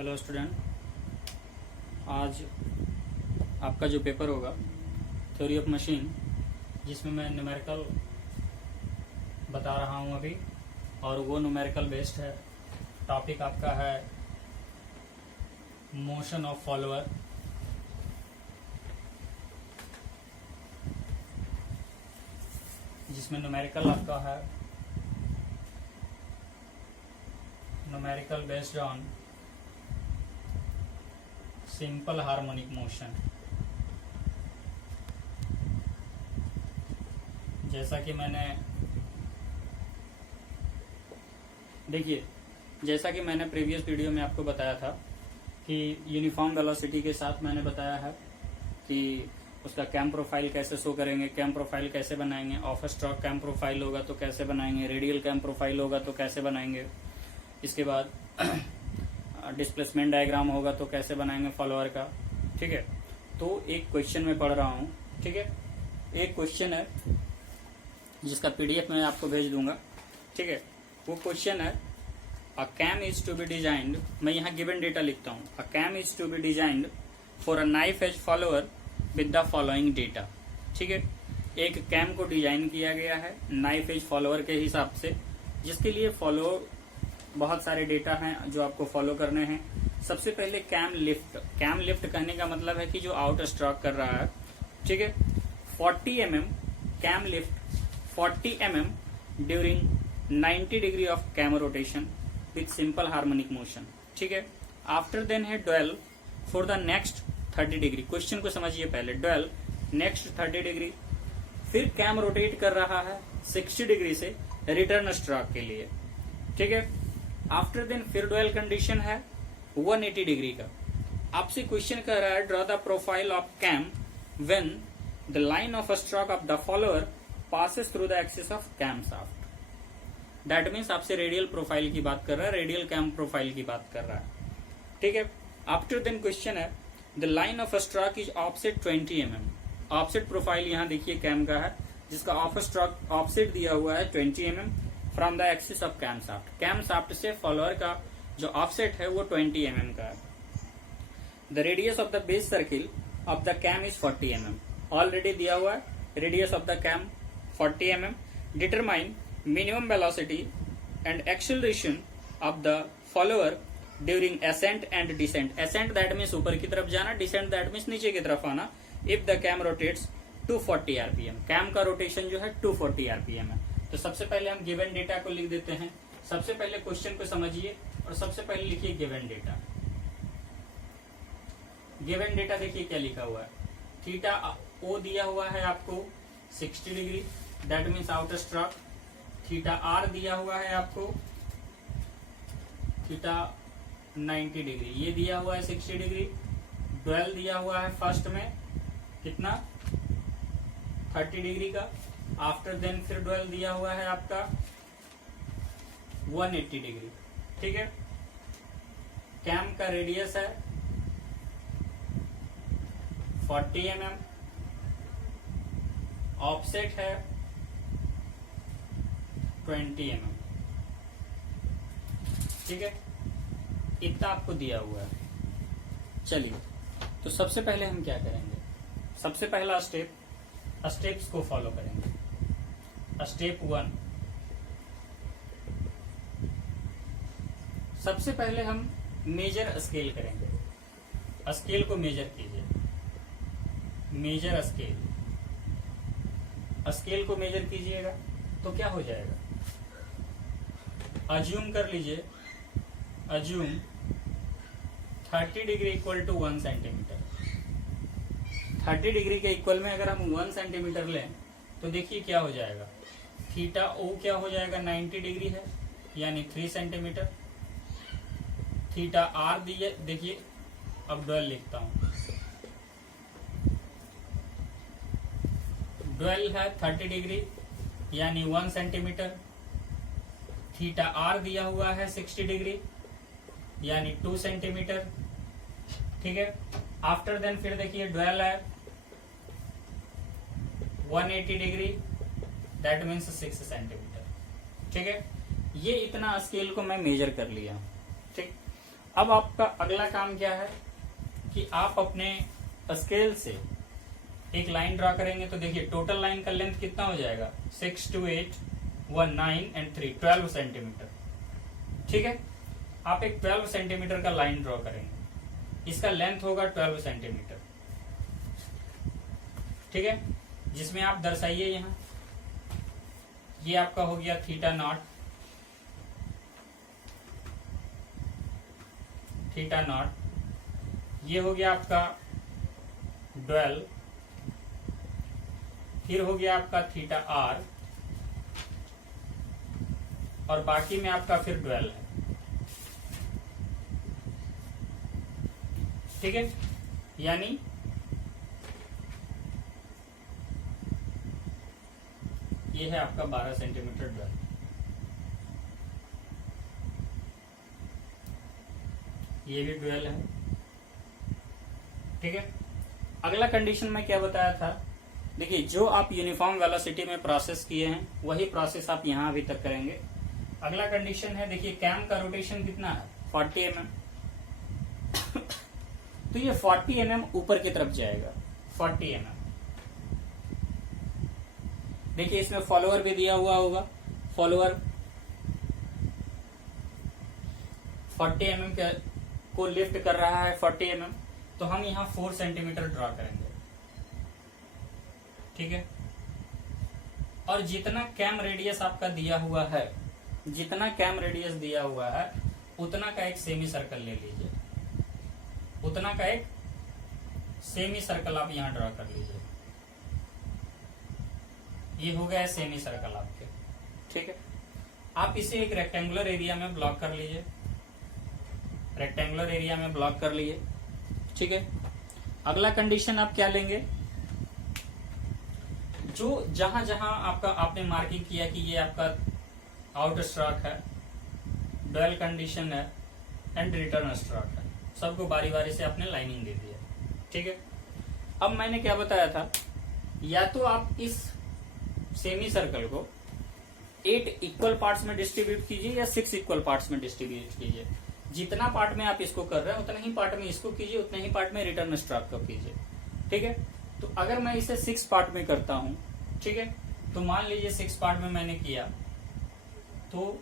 Hello student, आज आपका जो पेपर होगा थ्योरी ऑफ मशीन, जिसमें मैं न्यूमेरिकल बता रहा हूँ अभी, और वो न्यूमेरिकल बेस्ड है। टॉपिक आपका है मोशन ऑफ फॉलोअर। जिसमें न्यूमेरिकल आपका है numerical based on simple harmonic motion. जैसा कि मैंने प्रीवियस वीडियो में आपको बताया था कि यूनिफॉर्म वेलोसिटी के साथ मैंने बताया है कि उसका कैम प्रोफाइल कैसे शो करेंगे, कैम प्रोफाइल कैसे बनाएंगे, ऑफ स्ट्रोक कैम प्रोफाइल होगा तो कैसे बनाएंगे, रेडियल कैम प्रोफाइल होगा तो कैसे बनाएंगे, इसके बाद डिस्प्लेसमेंट डायग्राम होगा तो कैसे बनाएंगे फॉलोअर का। ठीक है, तो एक क्वेश्चन में पढ़ रहा हूँ। ठीक है, एक क्वेश्चन है जिसका पीडीएफ मैं आपको भेज दूंगा। ठीक है, वो क्वेश्चन है a cam is to be designed, मैं यहाँ गिवन डेटा लिखता हूँ, a cam is to be designed for a knife edge follower with the following data. ठीक है, एक कैम को डिजाइन किया गया है नाइफ एज फॉलोअर के हिसाब से, जिसके लिए फॉलो बहुत सारे डेटा हैं जो आपको फॉलो करने हैं। सबसे पहले कैम लिफ्ट। कैम लिफ्ट कहने का मतलब है कि जो आउट स्ट्रोक कर रहा है। ठीक है, 40 mm cam lift 40 mm during 90 degree of cam rotation with simple harmonic motion. ठीक है, आफ्टर देन है dwell for the next 30 degree. Question को समझिए पहले, ड्वेल नेक्स्ट 30 डिग्री, फिर कैम रोटेट कर रहा है 60 डिग्री से रिटर्न स्ट्रोक के लिए। ठीक है, आफ्टर देन फिर ड्वेल कंडीशन है 180 डिग्री का। आपसे क्वेश्चन कह रहा है draw the profile of cam when the line of stroke of the follower passes through the axis of cam shaft. That means आपसे रेडियल प्रोफाइल की बात कर रहा है, रेडियल कैम प्रोफाइल की बात कर रहा है। ठीक है, आफ्टर देन क्वेश्चन है the line of stroke is offset 20 mm। Offset profile यहाँ देखिए कैम का है, जिसका ऑफ स्ट्रोक ऑफसेट दिया हुआ है 20 mm from the axis of cam shaft. Cam shaft से फॉलोअर का जो ऑफसेट है वो 20 mm का है। The radius of the base circle of the cam is 40 mm। Already दिया हुआ है radius of the cam 40 mm। Determine minimum velocity and acceleration of the follower during ascent and descent. Ascent that means ऊपर की तरफ जाना, decent that means नीचे की तरफ आना। If the cam rotates 240 RPM, cam का रोटेशन जो है 240 RPM है। तो सबसे पहले हम गिवन डेटा को लिख देते हैं। सबसे पहले क्वेश्चन को समझिए और सबसे पहले लिखिए गिवन डेटा। गिवन डेटा देखिए क्या लिखा हुआ है, थीटा ओ दिया हुआ है आपको 60 degree, that means out stroke. Theta R दिया हुआ है आपको थीटा 90 डिग्री, ये दिया हुआ है 60 डिग्री। ड्वेल दिया हुआ है फर्स्ट में कितना 30 डिग्री का। आफ्टर देन फिर ड्वेल दिया हुआ है आपका 180 डिग्री। ठीक है, कैम का रेडियस है 40 mm, ऑफसेट है 20 mm। ठीक है, इतना आपको दिया हुआ है। चलिए, तो सबसे पहले हम क्या करेंगे, सबसे पहला स्टेप्स को फॉलो करेंगे। स्टेप 1, सबसे पहले हम मेजर स्केल करेंगे। स्केल को मेजर कीजिए, मेजर स्केल। स्केल को मेजर कीजिएगा तो क्या हो जाएगा, अज्यूम कर लीजिए, assume 30 degree equal to 1 centimetre. 30 degree के इक्वल में अगर हम 1 सेंटीमीटर लें तो देखिए क्या हो जाएगा, थीटा ओ क्या हो जाएगा 90 डिग्री है यानी 3 सेंटीमीटर। थीटा आर दिए देखिए, अब ड्वेल लिखता हूं, ड्वेल है 30 डिग्री यानी 1 सेंटीमीटर। थीटा आर दिया हुआ है 60 डिग्री यानी 2 सेंटीमीटर। ठीक है, आफ्टर देन फिर देखिए ड्वेल है 180 डिग्री, दैट मीन्स 6 सेंटीमीटर। ठीक है, ये इतना स्केल को मैं मेजर कर लिया। ठीक, अब आपका अगला काम क्या है कि आप अपने स्केल से एक लाइन ड्रा करेंगे। तो देखिए टोटल लाइन का लेंथ कितना हो जाएगा, 6 2 8 1 9 and 3 12 सेंटीमीटर। ठीक है, आप एक 12 सेंटीमीटर का लाइन ड्रॉ करेंगे, इसका लेंथ होगा 12 सेंटीमीटर। ठीक है, जिसमें आप दर्शाइए यहां, ये आपका हो गया थीटा नॉट, थीटा नॉट, ये हो गया आपका 12, फिर हो गया आपका थीटा आर, और बाकी में आपका फिर 12 है। ठीक है, यानी ये है आपका 12 सेंटीमीटर 12। ये भी 12 है। ठीक है, अगला कंडीशन में क्या बताया था, देखिए जो आप यूनिफॉर्म वेलोसिटी में प्रोसेस किए हैं वही प्रोसेस आप यहां अभी तक करेंगे। अगला कंडीशन है, देखिए कैम का रोटेशन कितना है, 40 mm। तो ये 40 mm ऊपर की तरफ जाएगा, 40 mm। देखिए इसमें फॉलोअर भी दिया हुआ होगा, फॉलोअर 40 mm को लिफ्ट कर रहा है, 40 mm। तो हम यहां 4 सेंटीमीटर ड्रॉ करेंगे। ठीक है, और जितना कैम रेडियस आपका दिया हुआ है, जितना कैम रेडियस दिया हुआ है उतना का एक सेमी सर्कल ले लीजिए, उतना का एक सेमी सर्कल आप यहां ड्रॉ कर लीजिए। ये हो गया सेमी सर्कल आपके। ठीक है, आप इसे एक रेक्टेंगुलर एरिया में ब्लॉक कर लीजिए, रेक्टेंगुलर एरिया में ब्लॉक कर लिए। ठीक है, अगला कंडीशन आप क्या लेंगे, जो जहां जहां आपका आपने मार्किंग किया कि ये आपका आउट स्ट्रोक है, डुअल कंडीशन है एंड रिटर्न स्ट्रोक है, सबको बारी बारी से आपने लाइनिंग दे दी है। ठीक है, अब मैंने क्या बताया था, या तो आप इस सेमी सर्कल को 8 इक्वल पार्ट्स में डिस्ट्रीब्यूट कीजिए या 6 इक्वल पार्ट्स में डिस्ट्रीब्यूट कीजिए। जितना पार्ट में आप इसको कर रहे हैं उतना ही पार्ट में इसको कीजिए, उतने ही पार्ट में रिटर्न स्ट्रोक को कीजिए। ठीक है, तो अगर मैं इसे 6 पार्ट में करता हूं, ठीक है, तो मान लीजिए 6 पार्ट में मैंने किया, तो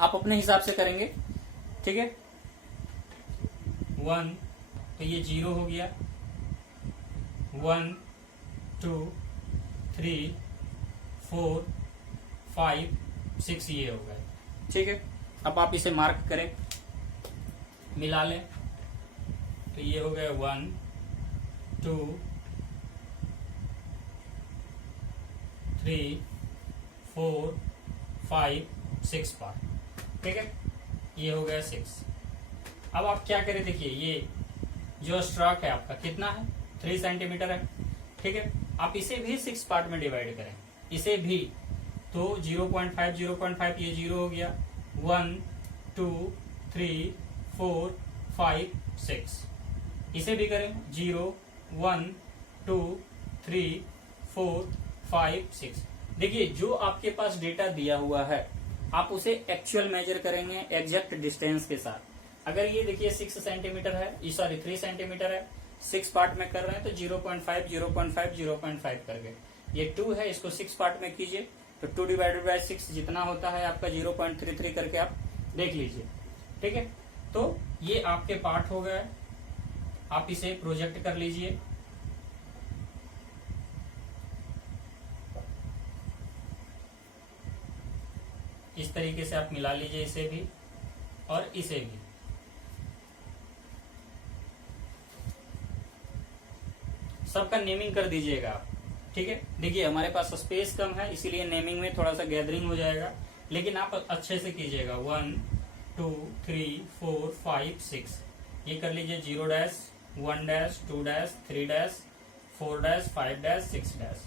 आप अपने हिसाब से करेंगे। ठीक है, 1 तो ये 0 हो गया, 1 2 3 4 5 6 ये हो गए। ठीक है, अब आप इसे मार्क करें, मिला लें, तो ये हो गए 1 2 3 4 5 6 पार्ट। ठीक है, ये हो गया 6। अब आप क्या करें, देखिए ये जो स्ट्रोक है आपका कितना है, 3 सेंटीमीटर है। ठीक है, आप इसे भी 6 पार्ट में डिवाइड करें, इसे भी, तो 0.5 0.5 ये 0 हो गया, 1 2 3 4 5 6। इसे भी करें 0 1 2 3 4 5 6। देखिए जो आपके पास डेटा दिया हुआ है आप उसे एक्चुअल मेजर करेंगे एग्जैक्ट डिस्टेंस के साथ। अगर ये देखिए 6 सेंटीमीटर है, सॉरी 3 सेंटीमीटर है, 6 पार्ट में कर रहे हैं तो 0.5 0.5 0.5 करके, ये 2 है, इसको 6 पार्ट में कीजिए तो 2 डिवाइडेड बाय 6 जितना होता है आपका 0.33 करके आप देख लीजिए। ठीक है, तो ये आपके पार्ट हो गए, आप इसे प्रोजेक्ट कर लीजिए। इस तरीके से आप मिला लीजिए, इसे भी और इसे भी। सबका नेमिंग कर दीजिएगा आप। ठीक है, देखिए हमारे पास स्पेस कम है इसीलिए नेमिंग में थोड़ा सा गैदरिंग हो जाएगा, लेकिन आप अच्छे से कीजिएगा। 1 2 3 4 5 6 ये कर लीजिए, 0 dash 1 dash 2 dash 3 dash 4 dash 5 dash 6 dash.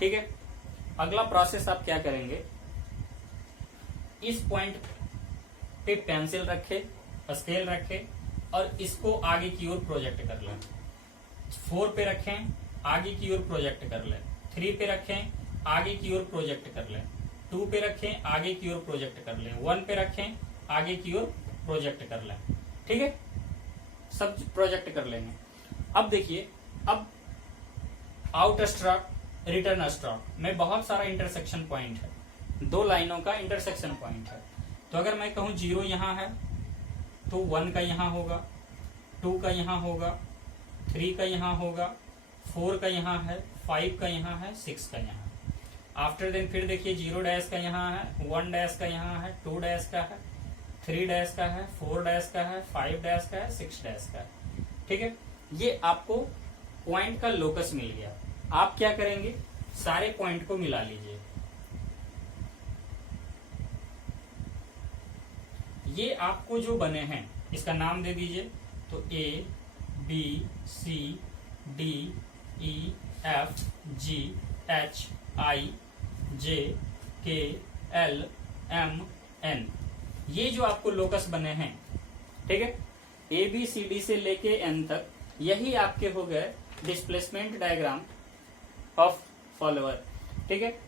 ठीक है, अगला प्रोसेस आप क्या करेंगे, इस पॉइंट पे पेंसिल रखे, स्केल रखे और इसको आगे की ओर प्रोजेक्ट कर लें। 4 पे रखें, आगे की ओर प्रोजेक्ट कर लें। 3 पे रखें, आगे की ओर प्रोजेक्ट कर लें। 2 पे रखें, आगे की ओर प्रोजेक्ट कर लें। 1 पे रखें, आगे की ओर प्रोजेक्ट कर लें। ठीक है, सब प्रोजेक्ट कर लेंगे। अब देखिए, अब आउट स्ट्रोक, रिटर्न स्ट्रोक में बहुत सारा इंटरसेक्शन पॉइंट है, दो लाइनों का इंटरसेक्शन पॉइंट है। तो अगर मैं कहूं 0 यहां है तो 1 का यहां होगा, 2 का यहां होगा, 3 का यहां होगा, 4 का यहां है, 5 का यहां है, 6 का यहां है। आफ्टर देन फिर देखिए 0 डैश का यहां है, 1 डैश का यहां है, 2 डैश का है, 3 डैश का है, 4 डैश का है, 5 डैश का है, 6 डैश का है। ठीक है, ये आपको पॉइंट का लोकस मिल गया। आप क्या करेंगे, सारे पॉइंट को मिला लीजिए। ये आपको जो बने हैं इसका नाम दे दीजिए। तो A B C D E F G H I J K L M N, ये जो आपको लोकस बने हैं, ठीक है, A B C D से लेके N तक, यही आपके हो गए डिस्प्लेसमेंट डायग्राम ऑफ फॉलोअर। ठीक है,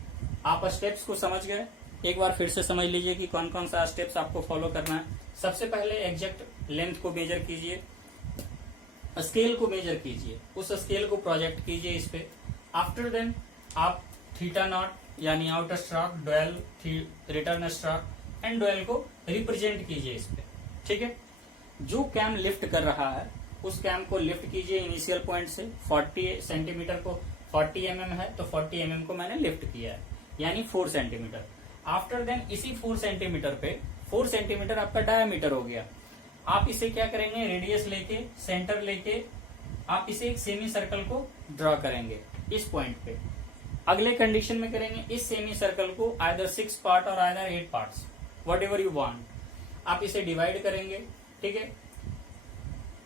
आप स्टेप्स को समझ गए। एक बार फिर से समझ लीजिए कि कौन कौन सा स्टेप्स आपको फॉलो करना है। सबसे पहले एग्जैक्ट लेंथ को मेजर कीजिए, स्केल को मेजर कीजिए, उस स्केल को प्रोजेक्ट कीजिए इस पे। आफ्टर देन आप थीटा नॉट यानी out stroke, dual, return stroke and dual को रिप्रेजेंट कीजिए इस पे। ठीक है, जो कैम लिफ्ट कर रहा है उस कैम को लिफ्ट कीजिए इनिशियल पॉइंट से। 40 सेंटीमीटर को 40 mm है तो 40 mm को मैंने लिफ्ट किया है, यानी 4 सेंटीमीटर। आफ्टर देन इसी 4 सेंटीमीटर पे 4 सेंटीमीटर आपका डायमीटर हो गया। आप इसे क्या करेंगे, रेडियस लेके, सेंटर लेके आप इसे एक सेमी सर्कल को ड्रॉ करेंगे इस पॉइंट पे। अगले कंडीशन में करेंगे इस सेमी सर्कल को आइदर 6 पार्ट और either 8 parts, what ever you want. आप इसे डिवाइड करेंगे। ठीक है,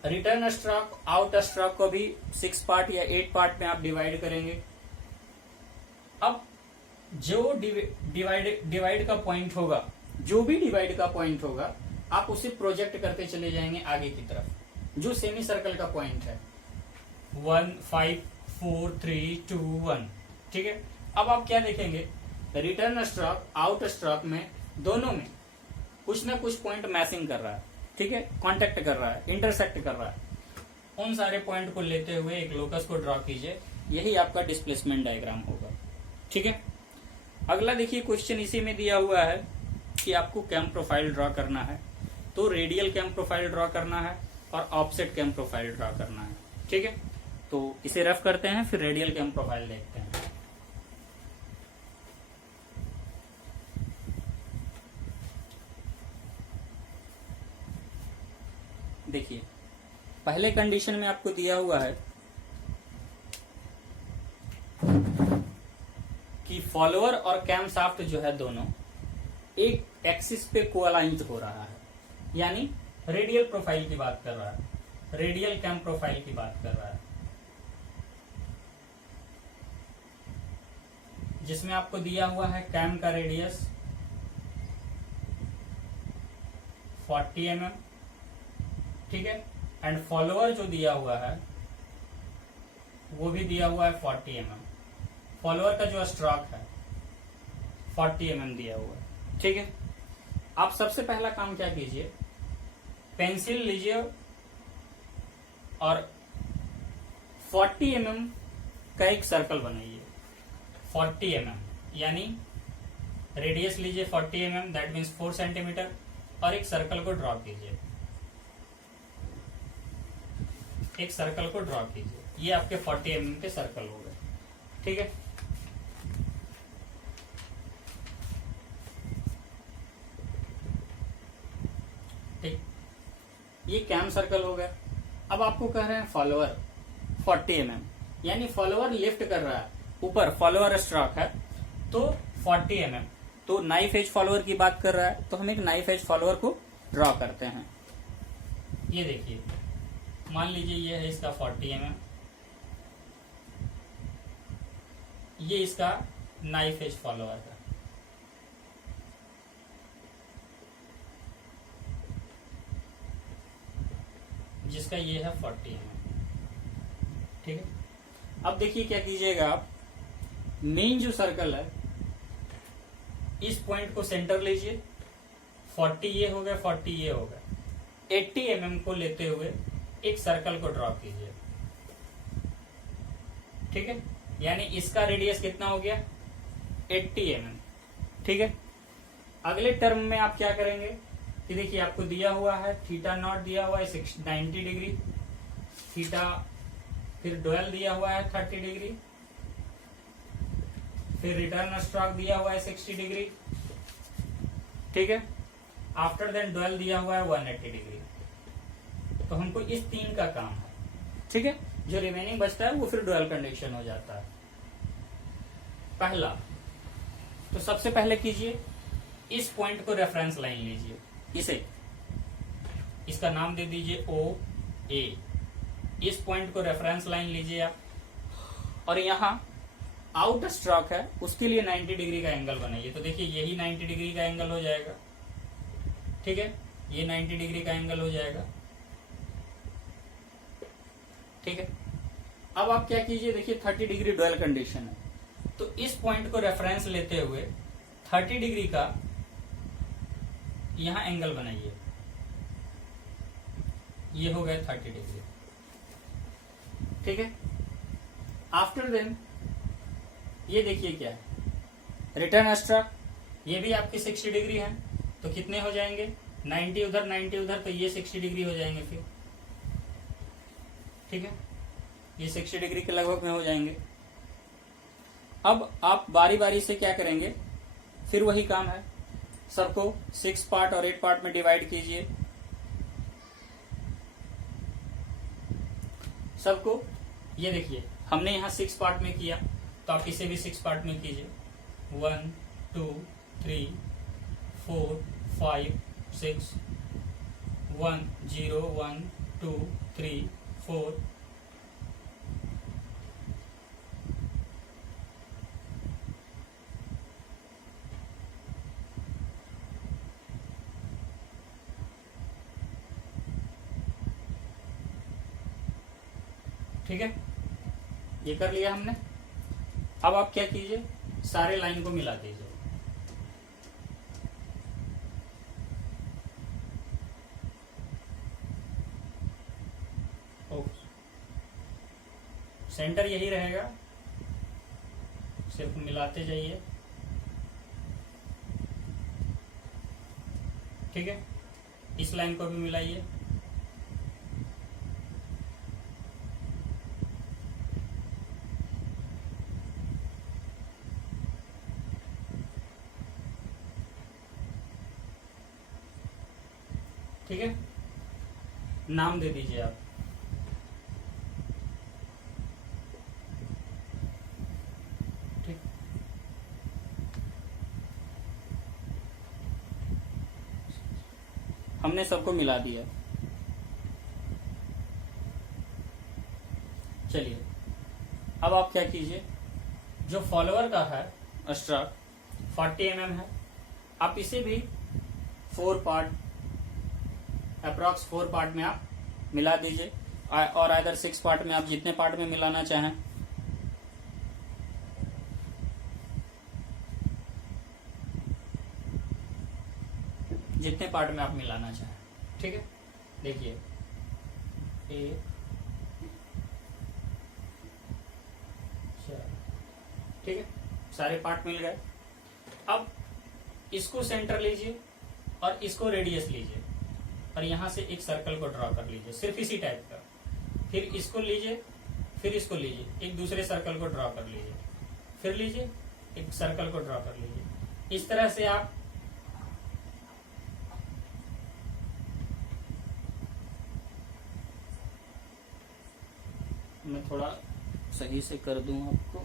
रिटर्न स्ट्रोक, आउट स्ट्रोक को भी 6 पार्ट या 8 पार्ट में आप डिवाइड करेंगे। अब जो डिवाइड का पॉइंट होगा, जो भी डिवाइड का पॉइंट होगा, आप उसे प्रोजेक्ट करते चले जाएंगे आगे की तरफ। जो सेमी सर्कल का पॉइंट है 1 5 4 3 2 1। ठीक है, अब आप क्या देखेंगे, रिटर्न स्ट्रोक, आउट स्ट्रोक में दोनों में कुछ ना कुछ पॉइंट मैचिंग कर रहा है। ठीक है, कांटेक्ट कर रहा है, इंटरसेक्ट कर रहा है। उन सारे पॉइंट को लेते हुए एक लोकस को ड्रॉ कीजिए, यही आपका डिस्प्लेसमेंट डायग्राम होगा। ठीक है, अगला देखिए क्वेश्चन इसी में दिया हुआ है कि आपको कैम प्रोफाइल ड्रॉ करना है। तो रेडियल कैम प्रोफाइल ड्रॉ करना है और ऑफसेट कैम प्रोफाइल ड्रॉ करना है। ठीक है, तो इसे रफ करते हैं, फिर रेडियल कैम प्रोफाइल देखते हैं। देखिए, पहले कंडीशन में आपको दिया हुआ है कि फॉलोअर और कैम शाफ्ट जो है दोनों एक एक्सिस पे कोअलाइंड हो रहा है, यानी रेडियल प्रोफाइल की बात कर रहा है, रेडियल कैम प्रोफाइल की बात कर रहा है, जिसमें आपको दिया हुआ है कैम का रेडियस 40 mm। ठीक है, एंड फॉलोअर जो दिया हुआ है वो भी दिया हुआ है 40 mm। फॉलोअर का जो स्ट्रोक है 40 mm दिया हुआ है। ठीक है, आप सबसे पहला काम क्या कीजिए, पेंसिल लीजिए और 40 mm का एक सर्कल बनाइए। 40 mm यानी रेडियस लीजिए 40 mm, दैट मीन्स 4 सेंटीमीटर, और एक सर्कल को ड्रॉ कीजिए। एक सर्कल को ड्रॉ कीजिए, ये आपके 40 mm के सर्कल हो गए। ठीक है, ठीक, ये कैम सर्कल हो गया। अब आपको कह रहे हैं फॉलोअर 40 mm, यानी फॉलोअर लिफ्ट कर रहा है ऊपर, फॉलोअर स्ट्रोक है तो 40 mm, तो नाइफ एज फॉलोअर की बात कर रहा है, तो हम एक नाइफ एज फॉलोअर को ड्रॉ करते हैं। ये देखिए, मान लीजिए ये है इसका 40 mm, ये इसका नाइफ एज फॉलोअर है। जिसका ये है 40 mm। ठीक है, अब देखिए क्या कीजिएगा आप, मेन जो सर्कल है इस पॉइंट को सेंटर लीजिए। 40 ये हो गया, 40 ये हो गया, 80 mm को लेते हुए एक सर्कल को ड्रॉ कीजिए। ठीक है, यानी इसका रेडियस कितना हो गया 80 mm। ठीक है, अगले टर्म में आप क्या करेंगे कि देखिए आपको दिया हुआ है थीटा नॉट दिया हुआ है 90 डिग्री, थीटा फिर डोयल दिया हुआ है 30 डिग्री, फिर रिटर्न स्ट्रोक दिया हुआ है 60 डिग्री। ठीक है, आफ्टर देन डोयल दिया हुआ है 180 डिग्री। तो हमको इस 3 का काम है। ठीक है, जो रिमेनिंग बचता है वो फिर डुअल कंडीशन हो जाता है। पहला तो सबसे पहले कीजिए इस पॉइंट को रेफरेंस लाइन लीजिए, इसे इसका नाम दे दीजिए ओ ए। इस पॉइंट को रेफरेंस लाइन लीजिए आप, और यहां आउट स्ट्रोक है उसके लिए 90 डिग्री का एंगल बनाइए। तो देखिए यही 90 डिग्री का एंगल हो जाएगा। ठीक है, ये 90 डिग्री का एंगल हो जाएगा। ठीक है, अब आप क्या कीजिए, देखिए 30 डिग्री डुअल कंडीशन है, तो इस पॉइंट को रेफरेंस लेते हुए 30 डिग्री का यहां एंगल बनाइए। ये हो गया 30 डिग्री। ठीक है, आफ्टर देन ये देखिए क्या है रिटर्न स्ट्रोक, ये भी आपकी 60 डिग्री है। तो कितने हो जाएंगे 90 उधर 90 उधर, तो ये 60 डिग्री हो जाएंगे फिर। ठीक है, ये 60 डिग्री के लगभग में हो जाएंगे। अब आप बारी बारी से क्या करेंगे, फिर वही काम है, सबको 6 पार्ट और 8 पार्ट में डिवाइड कीजिए। सबको ये देखिए हमने यहां 6 पार्ट में किया, तो आप इसे भी 6 पार्ट में कीजिए। 1 2 3 4 5 6 1 0 1 2 3 4 ठीक है, ये कर लिया हमने। अब आप क्या कीजिए, सारे लाइन को मिला दीजिए। सेंटर यही रहेगा, सिर्फ मिलाते जाइए। ठीक है, इस लाइन को भी मिलाइए। ठीक है, नाम दे दीजिए आप। ठीक, हमने सबको मिला दिया। चलिए अब आप क्या कीजिए, जो फॉलोअर का है स्ट्रोक 40 mm है, आप इसे भी 4 पार्ट अप्रॉक्स 4 पार्ट में आप मिला दीजिए, और अदर 6 पार्ट में आप जितने पार्ट में मिलाना चाहें। जितने पार्ट में आप मिलाना चाहें। ठीक है, देखिए 1 4, ठीक है, सारे पार्ट मिल गए। अब इसको सेंटर लीजिए और इसको रेडियस लीजिए, और यहां से एक सर्कल को ड्रॉ कर लीजिए, सिर्फ इसी टाइप का। फिर इसको लीजिए, फिर इसको लीजिए, एक दूसरे सर्कल को ड्रॉ कर लीजिए, फिर लीजिए एक सर्कल को ड्रॉ कर लीजिए। इस तरह से आप मैं थोड़ा सही से कर दूं आपको।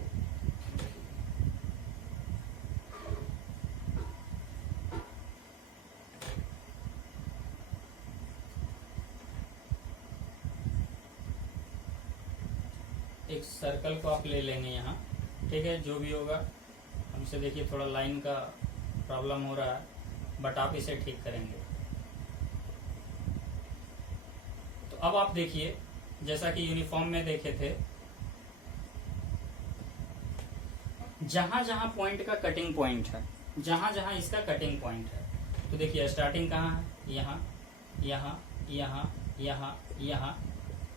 एक सर्कल को आप ले लेंगे यहाँ। ठीक है, जो भी होगा हमसे देखिए थोड़ा लाइन का प्रॉब्लम हो रहा है, बट आप इसे ठीक करेंगे। तो अब आप देखिए, जैसा कि यूनिफॉर्म में देखे थे, जहां जहां पॉइंट का कटिंग पॉइंट है, जहां जहां इसका कटिंग पॉइंट है, तो देखिए स्टार्टिंग कहाँ है, यहाँ यहाँ यहाँ यहाँ यहाँ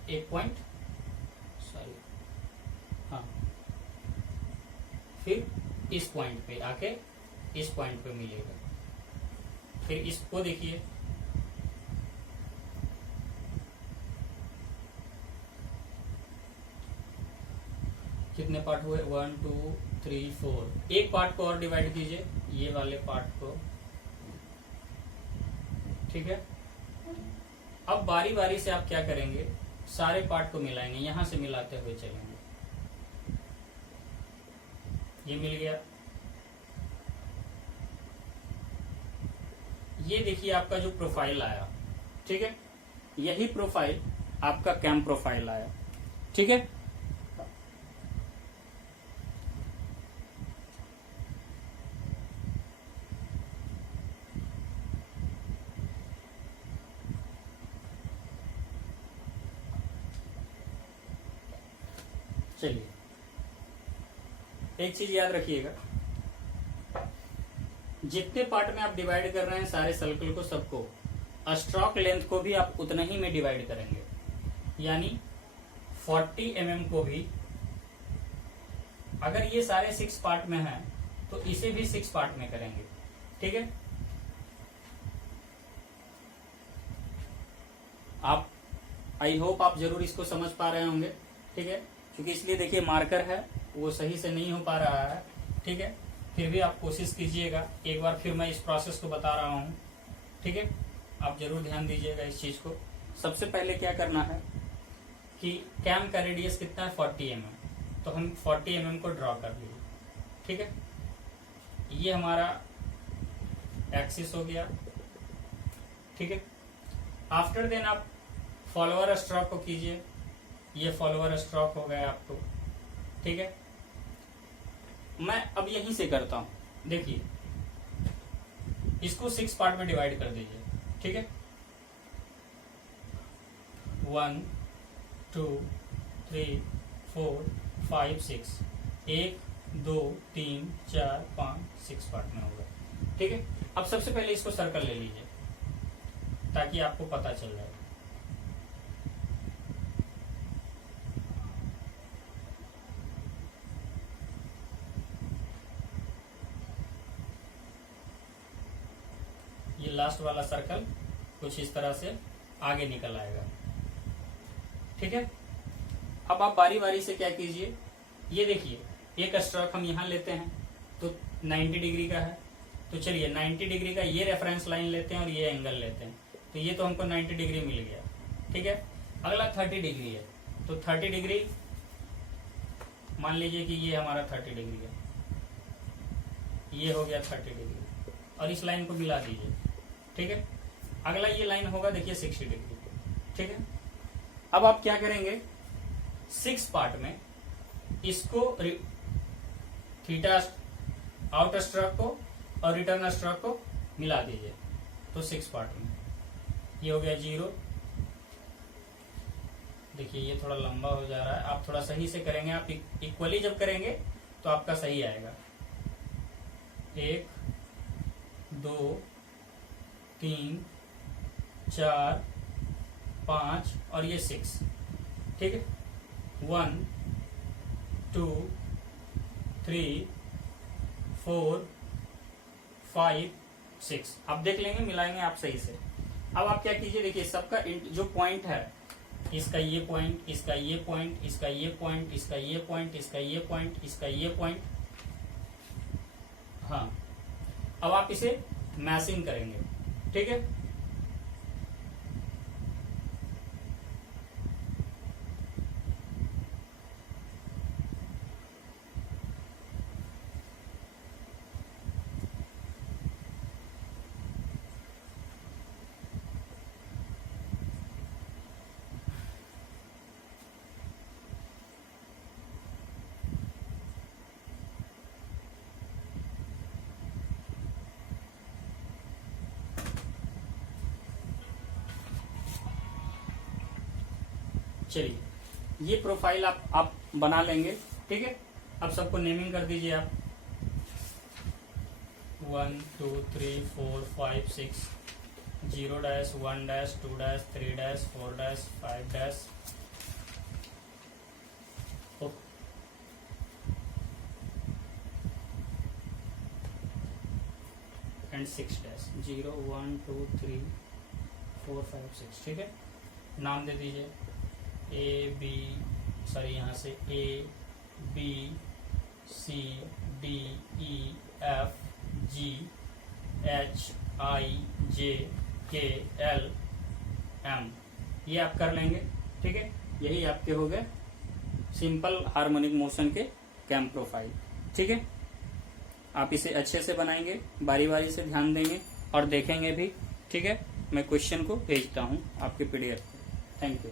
एक पॉइंट, सॉरी हाँ, फिर इस पॉइंट पे आके इस पॉइंट पे मिलेगा। फिर इसको देखिए, कितने पार्ट हुए, 1 2 3 4, एक पार्ट को और डिवाइड कीजिए, ये वाले पार्ट को, ठीक है। अब बारी बारी से आप क्या करेंगे, सारे पार्ट को मिलाएंगे, यहां से मिलाते हुए चलेंगे। ये मिल गया, ये देखिए आपका जो प्रोफाइल आया, ठीक है, यही प्रोफाइल आपका कैम प्रोफाइल आया, ठीक है। चलिए एक चीज याद रखिएगा, जितने पार्ट में आप डिवाइड कर रहे हैं सारे सर्कल को, सबको स्ट्रोक लेंथ को भी आप उतना ही में डिवाइड करेंगे, यानी 40 mm को भी, अगर ये सारे 6 पार्ट में हैं तो इसे भी 6 पार्ट में करेंगे, ठीक है। आप, आई होप आप जरूर इसको समझ पा रहे होंगे, ठीक है, क्योंकि इसलिए देखिए मार्कर है वो सही से नहीं हो पा रहा है, ठीक है। फिर भी आप कोशिश कीजिएगा, एक बार फिर मैं इस प्रोसेस को बता रहा हूं, ठीक है, आप जरूर ध्यान दीजिएगा इस चीज को। सबसे पहले क्या करना है कि कैम का रेडियस कितना है, 40 mm, तो हम 40 mm को ड्रॉ कर लीजिए, ठीक है। ये हमारा एक्सिस हो गया, ठीक है। आफ्टर देन आप फॉलोअर स्ट्रोक को कीजिए, ये फॉलोअर स्ट्रोक हो गया आपको, ठीक है। मैं अब यहीं से करता हूं, देखिए इसको 6 पार्ट में डिवाइड कर दीजिए, ठीक है। 1 2 3 4 5 6, 1 2 3 4 5 6 पार्ट में होगा, ठीक है। अब सबसे पहले इसको सर्कल ले लीजिए ताकि आपको पता चल जाए। ये लास्ट वाला सर्कल कुछ इस तरह से आगे निकल आएगा, ठीक है। अब आप बारी बारी से क्या कीजिए, ये देखिए एक स्ट्रोक हम यहां लेते हैं तो 90 डिग्री का है, तो चलिए 90 डिग्री का ये रेफरेंस लाइन लेते हैं और ये एंगल लेते हैं, तो ये तो हमको 90 डिग्री मिल गया, ठीक है। अगला 30 डिग्री है, तो 30 डिग्री मान लीजिए कि ये हमारा 30 डिग्री है, ये हो गया 30 डिग्री, और इस लाइन को मिला दीजिए, ठीक है। अगला ये लाइन होगा देखिए 60 डिग्री, ठीक है। अब आप क्या करेंगे, 6 पार्ट में इसको थीटा आउट स्ट्रोक को और रिटर्न स्ट्रोक को मिला दीजिए, तो 6 पार्ट में ये हो गया 0। देखिए ये थोड़ा लंबा हो जा रहा है, आप थोड़ा सही से करेंगे, आप इक्वली जब करेंगे तो आपका सही आएगा। 1 2 3 4 5 और ये 6, ठीक है। 1 2 3 4 5 6, आप देख लेंगे, मिलाएंगे आप सही से। अब आप क्या कीजिए, देखिए सबका जो पॉइंट है, इसका ये पॉइंट, इसका ये पॉइंट, इसका ये पॉइंट, इसका ये पॉइंट, इसका ये पॉइंट, इसका ये पॉइंट, हाँ। अब आप इसे मैचिंग करेंगे, ठीक है। चलिए ये प्रोफाइल आप बना लेंगे, ठीक है। अब सबको नेमिंग कर दीजिए आप, 1 2 3 4 5 6, 0 dash 1 dash 2 dash 3 dash 4 dash 5 dash and 6 dash 0 1 2 3 4 5 6। ठीक है, नाम दे दीजिए यहाँ से A B C D E F G H I J K L M, ये आप कर लेंगे। ठीक है, यही आपके हो गए सिंपल हार्मोनिक मोशन के कैम प्रोफाइल। ठीक है, आप इसे अच्छे से बनाएंगे, बारी बारी से ध्यान देंगे और देखेंगे भी। ठीक है, मैं क्वेश्चन को भेजता हूँ आपके PDF पे। Thank you.